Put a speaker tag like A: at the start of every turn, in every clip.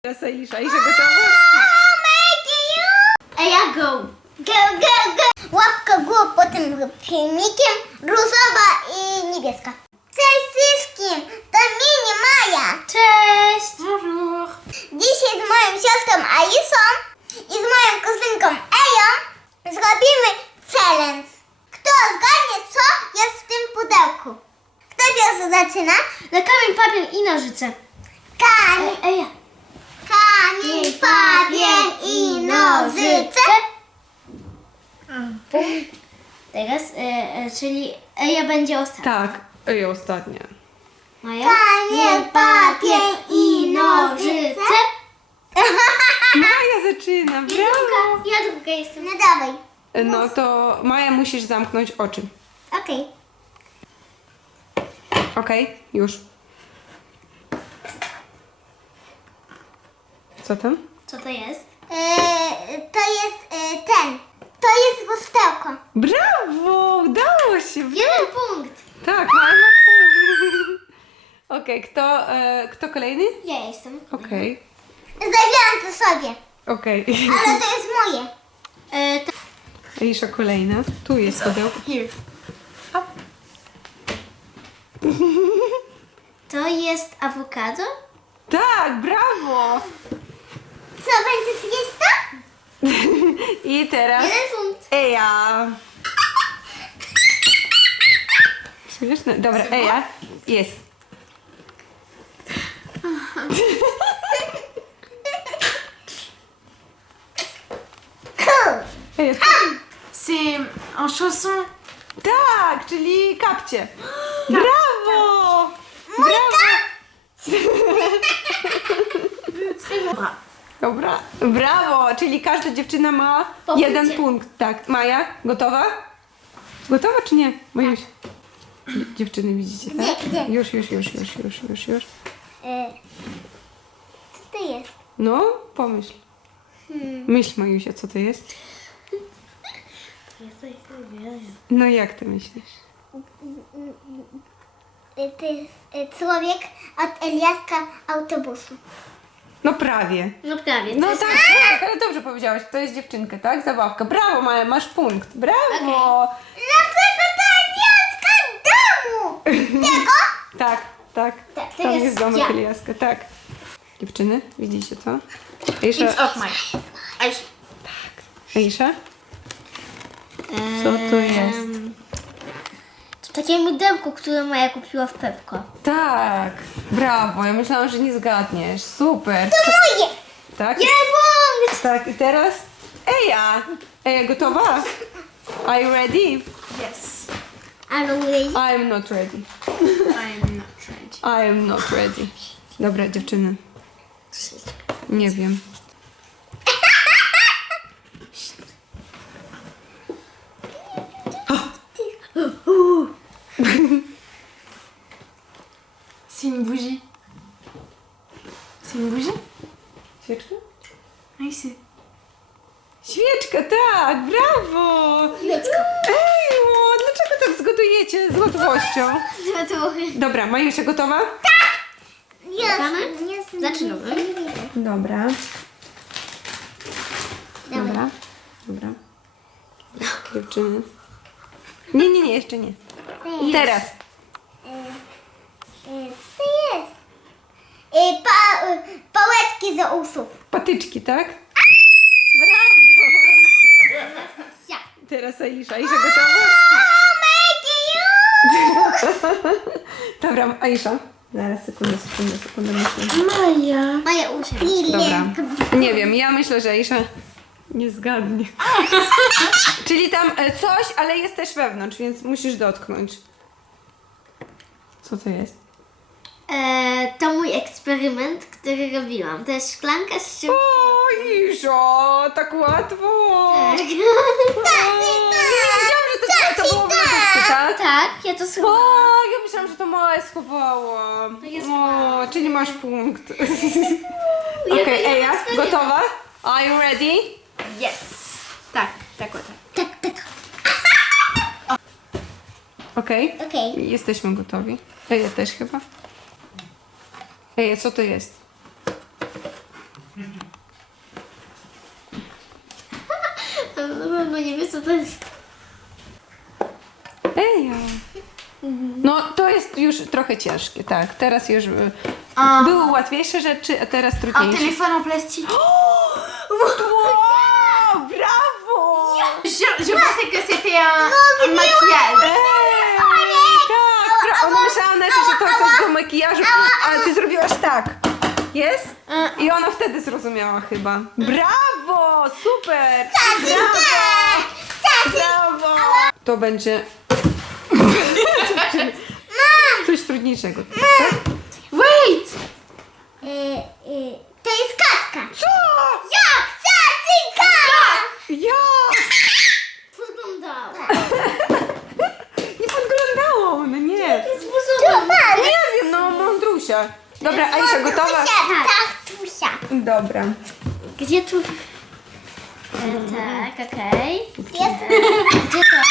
A: Teraz Aisza gotowa?
B: A ja go. Go. Łapka w górę pod tym filmikiem. Różowa i niebieska. Cześć wszystkim. To Mini Maja. Cześć.
C: Bonjour.
B: Dzisiaj z moją siostrą Aisą i z moją kuzynką Eją zrobimy challenge. Kto zgadnie, co jest w tym pudełku? Kto pierwszy zaczyna?
C: Na kamień, papier i nożyce.
B: Kamień, papier i nożyce.
C: Teraz, czyli Eja będzie ostatnia.
A: Tak, i ostatnia.
C: Maja?
B: Kamień, papier i nożyce.
A: Maja zaczyna, brawo!
C: Ja druga jestem.
B: No dawaj.
A: No to Maja, musisz zamknąć oczy.
B: Okej.
A: Okej, już. Co tam?
C: Co to jest?
B: To jest ten. To jest lusterko.
A: Brawo! Udało się!
C: Jeden punkt.
A: Tak, Maja ma punkt. Okej, kto kolejny?
C: Ja jestem.
A: Okej,
B: Zabieram to sobie.
A: okej.
B: Ale to jest moje.
A: Aisza kolejna. Tu jest pudełko.
C: Here. Up. To jest awokado?
A: Tak, brawo!
B: Co, będziesz jeść to?
A: I teraz
C: Jeden punkt.
A: Eja. Śmieszne. Dobra, Eja. Jest.
B: Cool.
A: Eja.
C: C'est en chausson.
A: Tak, czyli kapcie. Brawo! Dobra, brawo! Czyli każda dziewczyna ma
C: Po
A: jeden
C: punkcie.
A: punkt. Tak, Maja, gotowa? Gotowa czy nie? Majuś? Dziewczyny widzicie, tak?
B: Gdzie?
A: Już.
B: Co to jest?
A: No, pomyśl. Myśl, Majusia, co to jest? No jak ty myślisz?
B: To jest człowiek od Eliaska autobusu.
A: No prawie.
C: No prawie.
A: No tak, ale dobrze powiedziałaś. To jest dziewczynka, tak? Zabawka. Brawo, Maja, masz punkt. Brawo!
B: Dlaczego to Eliaska domu? Tego?
A: Tak.
B: Tak, to
A: Tam
B: jest
A: jest domek
B: ja.
A: Eliaska, tak. Dziewczyny, widzicie to? Aisza?
C: It's up, Maja.
A: Aisza? Co to jest?
C: To takie mydełko, które Maja kupiła w Pepko.
A: Tak, brawo. Ja myślałam, że nie zgadniesz. Super.
B: Moje.
A: Tak?
C: Punkt!
A: Tak, i teraz Eja. Eja, gotowa? Are you ready?
C: Yes.
B: Ale mówię,
A: I'm not ready.
C: I'm not ready.
A: I'm not ready. Dobra, dziewczyny. Nie wiem.
C: C'est une bougie. C'est une bougie?
A: Świeczka?
C: Oui, c'est.
A: Świeczka, tak, brawo!
B: Świeczka.
A: Ej, o, dlaczego tak zgodujecie z łatwością? Dobra, Majusia, gotowa?
C: Zaczynamy.
A: Dobra. Dobra. Dziewczyny. Nie, jeszcze nie. Teraz.
B: Co to jest? Pałeczki za usów.
A: Patyczki, tak? Brawo!
B: Ja.
A: Teraz Aisza. Aisza, gotowa? Dobra, Aisza. Zaraz, sekundę, myślę.
C: Maja.
B: Moje uszy.
A: Dobra. Nie wiem, ja myślę, że Aisza nie zgadnie. Czyli tam coś, ale jest też wewnątrz, więc musisz dotknąć. Co to jest?
C: To mój eksperyment, który robiłam. To jest szklanka z czym...
A: O, Iszo, tak łatwo!
C: Tak.
A: O, ja wiedziałam, że to było w lodówce, tak?
C: Tak, ja to
A: O,
C: schowałam.
A: ja myślałam, że to Maja schowała.
C: ja
A: O, czyli masz punkt. Okej, Eja, gotowa? Are you ready?
C: Yes. Tak, tak.
B: Tak.
A: Okej.
B: Okej.
A: Jesteśmy gotowi. Eja też chyba. Eja, co to jest?
C: Na pewno nie wie, co to jest.
A: Eja. No to jest już trochę ciężkie, tak. Teraz już
D: A.
A: były łatwiejsze rzeczy, a teraz
D: Ah,
A: trudniejsze.
D: téléphone en plastique.
A: Wow, brawo!
D: Je pensais que c'était un maquillage.
A: Tak, ona myślała najpierw, że to coś do makijażu, a ty zrobiłaś tak. Jest? I ona wtedy zrozumiała chyba. Brawo! Super! Brawo! Brawo! To będzie coś trudniejszego. Tak?
D: Wait!
B: To jest kaczka.
A: Co?
B: Jak? Cacynka!
A: Ja!
C: Podglądała.
A: Nie podglądało, no nie. Nie wiem, no mądrusia. Dobra, Aisza, gotowa?
B: Tak, Tusia.
A: Dobra.
C: Gdzie tu? Tak, okej.
B: Jest
C: Gdzie to?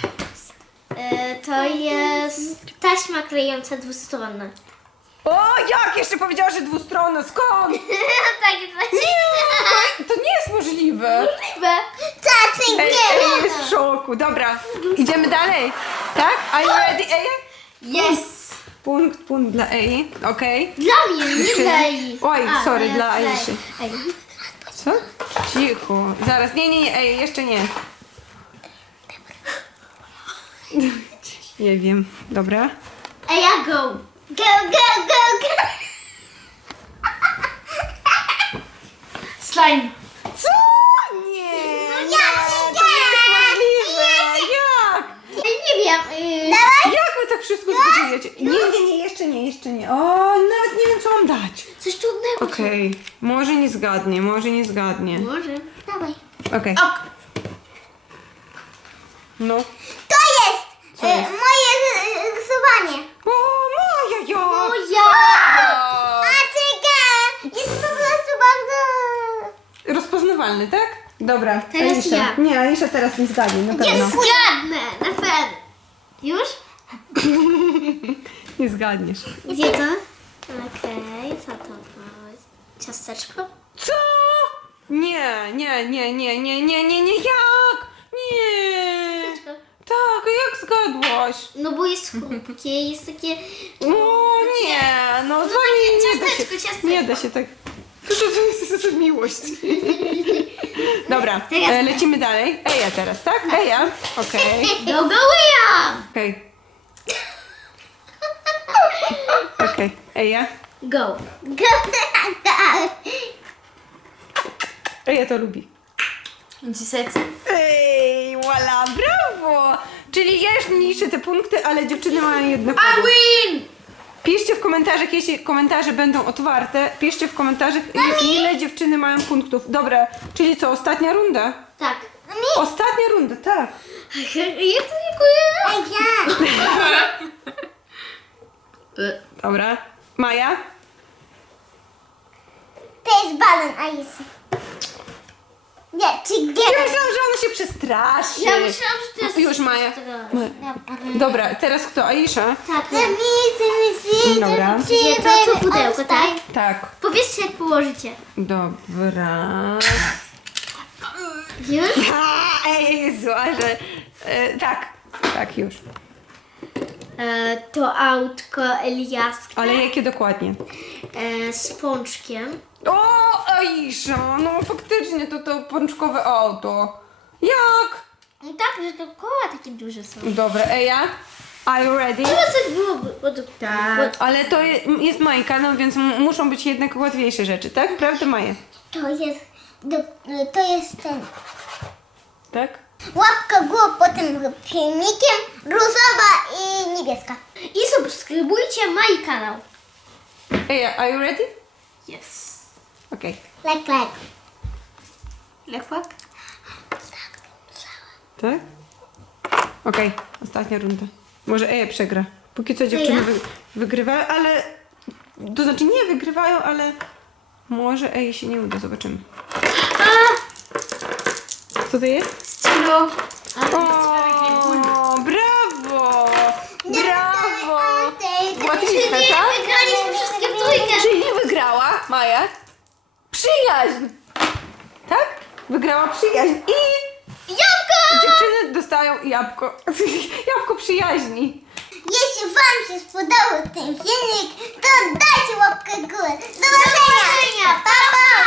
C: To jest taśma klejąca dwustronna.
A: O, jak? Jeszcze powiedziała, że dwustronna. Skąd?
C: Tak, coś.
A: To nie jest możliwe.
B: Cacynka.
A: Ej, jest w szoku. Dobra, idziemy dalej. Tak? Are you ready, Eja?
D: Yes!
A: Punkt dla Ei. Okej.
C: Dla mnie, nie dla jej.
A: Oj, sorry,
C: to
A: dla
C: jest
A: Aiszy.
C: Ej.
A: Co? Cicho. Zaraz. Nie, Ej, jeszcze nie. Nie wiem. Dobra.
C: Ej, ja go.
B: Go, go, go, go.
D: Slime.
A: Co? Nie.
B: Cacynka.
A: Możliwe. Jak?
C: Ej, nie wiem.
A: Jak wy tak wszystko zbudujecie? Nie, jeszcze nie. O, nawet nie wiem, co mam dać.
C: Coś trudnego.
A: Okej. Może nie zgadnie.
C: Może.
B: Dawaj.
A: Okej.
D: Ok.
A: No.
B: To jest,
A: Co jest?
B: moje rysowanie.
A: O, moja ja.
C: O ja.
B: Cacynka. Jest po prostu bardzo...
A: Rozpoznawalny, tak? Dobra.
C: Teraz
A: Aisza.
C: ja.
A: Nie, Aisza teraz nie zgadnie, na pewno.
C: Zgadnę, na pewno. Już?
A: Nie zgadniesz.
C: Gdzie to? Okej, co to ma być? Ciasteczko?
A: Co? Nie, jak? Nie.
C: Ciasteczko.
A: Tak, a jak zgadłaś?
C: No bo jest chrupkie, jest takie...
A: O nie, no z wami nie da się.
C: ciasteczko.
A: Nie da się tak. To jest miłość. Dobra,
C: Teraz-
A: lecimy dalej. Eja teraz, tak? Eja, okej.
C: Go, go, ja!
A: Okej. Okej, Eja.
C: Go.
B: Go, go.
A: Eja to lubi.
D: 17.
A: Ej, voila, brawo! Czyli ja już mniejsze te punkty, ale dziewczyny mają jedno
D: I
A: punkt.
D: win!
A: Piszcie w komentarzach, jeśli komentarze będą otwarte, piszcie w komentarzach, ile dziewczyny mają punktów. Dobra, czyli co, ostatnia runda?
C: Tak.
A: Ostatnia runda, tak.
C: Ja to dziękuję.
B: Ej, ja.
A: Dobra. Maja?
B: To jest balon Aisy. Nie, czy gdzie?
A: Ja myślałam, że ona się przestraszy.
C: Ja myślałam, że to jest...
A: Już Maja. Dobra, teraz kto? Aisza?
C: Tak,
A: Dobra.
C: Gdzie to pudełko, tak?
A: Tak.
C: Powiedzcie, jak położycie.
A: Dobra.
C: Już?
A: Ej, Jezu, ale... tak, już.
C: To autko Eliaska
A: Ale jakie dokładnie?
C: z pączkiem.
A: O, Aisza, no faktycznie to pączkowe auto. Jak?
C: No tak, że to koła takie duże są.
A: Dobra, Eja, are you ready?
C: No coś byłoby.
A: Tak. Ale to jest mój kanał, więc muszą być jednak łatwiejsze rzeczy, tak? Prawda, Maja?
B: To jest ten.
A: Tak?
B: Łapka w górę pod tym filmikiem, różowa i niebieska.
C: I subskrybujcie mój kanał.
A: Eja, are you ready?
D: Yes.
A: Okej.
B: Like.
D: Le quoi?
A: Tak? Okej, ostatnia runda. Może Eja przegra. Póki co dziewczyny wygrywają, ale... To znaczy nie wygrywają, ale... Może Eji się nie uda, zobaczymy. Co to jest?
D: Stylo.
A: O, brawo! Brawo! Łatwiejsze, tak?
C: Wygraliśmy wszystkie w trójkę.
A: Czyli wygrała Maja. Przyjmij przyjaźń. Tak? Wygrała przyjaźń i
B: Jabłko!
A: dziewczyny dostają jabłko. Jabłko przyjaźni.
B: Jeśli Wam się spodobał ten filmik, to dajcie łapkę w górę. Do zobaczenia! Pa, pa!